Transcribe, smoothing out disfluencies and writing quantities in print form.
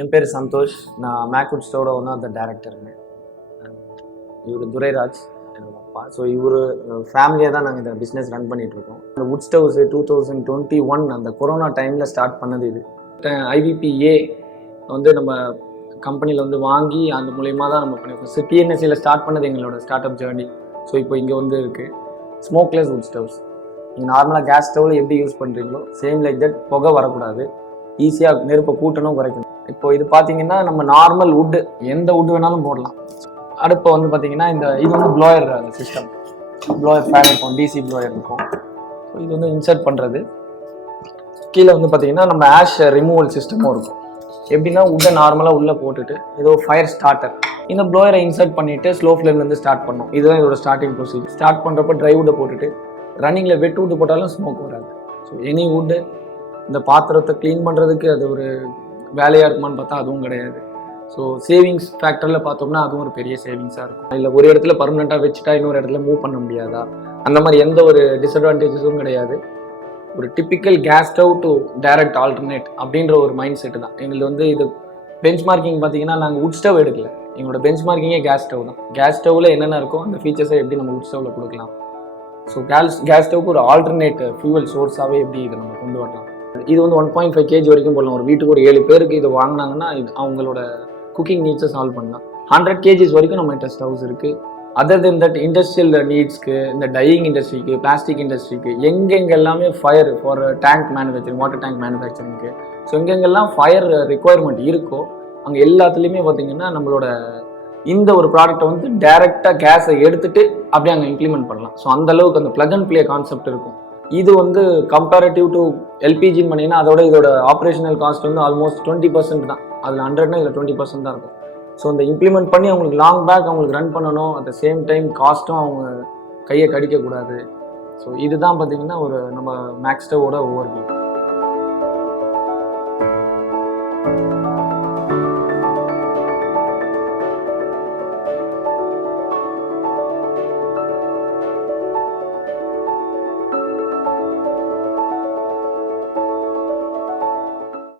என் பேர் சந்தோஷ். நான் மேக்வுட் ஸ்டோட one of the டேரக்டருங்க. இவர் துரைராஜ் என்னோட அப்பா. ஸோ இவர் ஃபேமிலியாக தான் நாங்கள் இந்த பிஸ்னஸ் ரன் பண்ணிகிட்ருக்கோம். இந்த வுட் ஸ்டவ்ஸ் 2021 அந்த கொரோனா டைமில் ஸ்டார்ட் பண்ணது இது. IVPA வந்து நம்ம கம்பெனியில் வந்து வாங்கி அந்த மூலயமா தான் நம்ம பண்ணியிருக்கோம். TNSCயில் ஸ்டார்ட் பண்ணது எங்களோட ஸ்டார்ட் அப் ஜேர்னி. ஸோ இப்போ இங்கே வந்து இருக்குது ஸ்மோக்லெஸ் வுட் ஸ்டவ்ஸ். நீங்கள் நார்மலாக கேஸ் ஸ்டவ்வில் எப்படி யூஸ் பண்ணுறீங்களோ சேம் லைக் தட், புகை வரக்கூடாது, ஈஸியாக நெருப்பை கூட்டணும் குறைக்கணும். இப்போ இது பார்த்தீங்கன்னா நம்ம நார்மல் வுட்டு எந்த வுட்டு வேணாலும் போடலாம். அடுப்பு வந்து பார்த்தீங்கன்னா இது வந்து ப்ளோயர் சிஸ்டம். ப்ளோயர் ஃபேன் இருக்கும், DC ப்ளோயர் இருக்கும். ஸோ இது வந்து இன்சர்ட் பண்ணுறது. கீழே வந்து பார்த்தீங்கன்னா நம்ம ஆஷ் ரிமூவல் சிஸ்டமும் இருக்கும். எப்படின்னா வுட்டை நார்மலாக உள்ளே போட்டுட்டு ஏதோ ஃபயர் ஸ்டார்டர் இந்த ப்ளோயரை இன்சர்ட் பண்ணிவிட்டு ஸ்லோ ஃப்ளேம்லேருந்து ஸ்டார்ட் பண்ணணும். இதுதான் இதோட ஸ்டார்டிங் ப்ரொசீஜர். ஸ்டார்ட் பண்ணுறப்ப ட்ரை வுட்டை போட்டுட்டு ரன்னிங்கில் வெட் வுட்டு போட்டாலும் ஸ்மோக் வராது. ஸோ எனி வுட்டு இந்த பாத்திரத்தை க்ளீன் பண்ணுறதுக்கு அது ஒரு வேலையாக இருக்குமான்னு பார்த்தா அதுவும் கிடையாது. ஸோ சேவிங்ஸ் ஃபேக்டரில் பார்த்தோம்னா அதுவும் ஒரு பெரிய சேவிங்ஸாக இருக்கும். இல்லை ஒரு இடத்துல பர்மனெண்ட்டாக வச்சுட்டா இன்னொரு இடத்துல மூவ் பண்ண முடியாதா, அந்த மாதிரி எந்த ஒரு டிஸ்அட்வான்டேஜஸும் கிடையாது. ஒரு typical gas stove to direct alternate அப்படின்ற ஒரு மைண்ட் செட்டு தான் எங்களுக்கு வந்து. இது பெஞ்ச் மார்க்கிங் பார்த்தீங்கன்னா நாங்கள் வுட் ஸ்டவ் எடுக்கல, எங்களோட பெஞ்ச் மார்க்கிங்கே கேஸ் ஸ்டவ் தான். கேஸ் ஸ்டவ்வில் என்னென்ன இருக்கோ அந்த ஃபீச்சர்ஸை எப்படி நம்ம வுட் ஸ்டவ்வில் கொடுக்கலாம். ஸோ கேஸ் ஸ்டவ்க்கு ஒரு ஆல்டர்னேட் ஃபியூவல் சோர்ஸாகவே எப்படி இதை நம்ம கொண்டு வரலாம். இது வந்து 1.5 kg வரைக்கும் போடலாம். ஒரு வீட்டுக்கு ஒரு 7 பேருக்கு இதை வாங்கினாங்கன்னா இது அவங்களோட குக்கிங் நீட்ஸை சால்வ் பண்ணலாம். 100 kg வரைக்கும் நம்ம ஸ்டவ்ஸ் இருக்குது. அதர் தென் தட் இண்டஸ்ட்ரியல் நீட்ஸ்க்கு, இந்த டையிங் இண்டஸ்ட்ரிக்கு, பிளாஸ்டிக் இண்டஸ்ட்ரிக்கு, எங்கெங்கெல்லாமே fire for tank manufacturing, water tank மேனுஃபேக்சரிங்க்கு, ஸோ எங்கெங்கெல்லாம் ஃபயர் ரிக்குவயர்மெண்ட் இருக்கோ அங்கே எல்லாத்துலேயுமே பார்த்தீங்கன்னா நம்மளோட இந்த ஒரு ப்ராடக்ட்டை வந்து டைரெக்டாக கேஸை எடுத்துகிட்டு அப்படியே அங்கே இம்ப்ளிமெண்ட் பண்ணலாம். ஸோ அந்தளவுக்கு அந்த ப்ளக் அண்ட் ப்ளே கான்செப்ட் இருக்கும். இது வந்து கம்பேரிட்டிவ் டு LPGன்னு பண்ணிங்கன்னா அதோட இதோட ஆப்ரேஷனல் காஸ்ட் வந்து ஆல்மோஸ்ட் 20% தான். அதில் 100னா இதில் 20% தான் இருக்கும். ஸோ இந்த இம்ப்ளிமெண்ட் பண்ணி அவங்களுக்கு லாங் பேக் அவங்களுக்கு ரன் பண்ணணும், அட் த சேம் டைம் காஸ்ட்டும் அவங்க கையை கடிக்கக்கூடாது. ஸோ இதுதான் பார்த்தீங்கன்னா ஒரு நம்ம மேக்ஸ் ஸ்டவோட ஓவர்வியூ.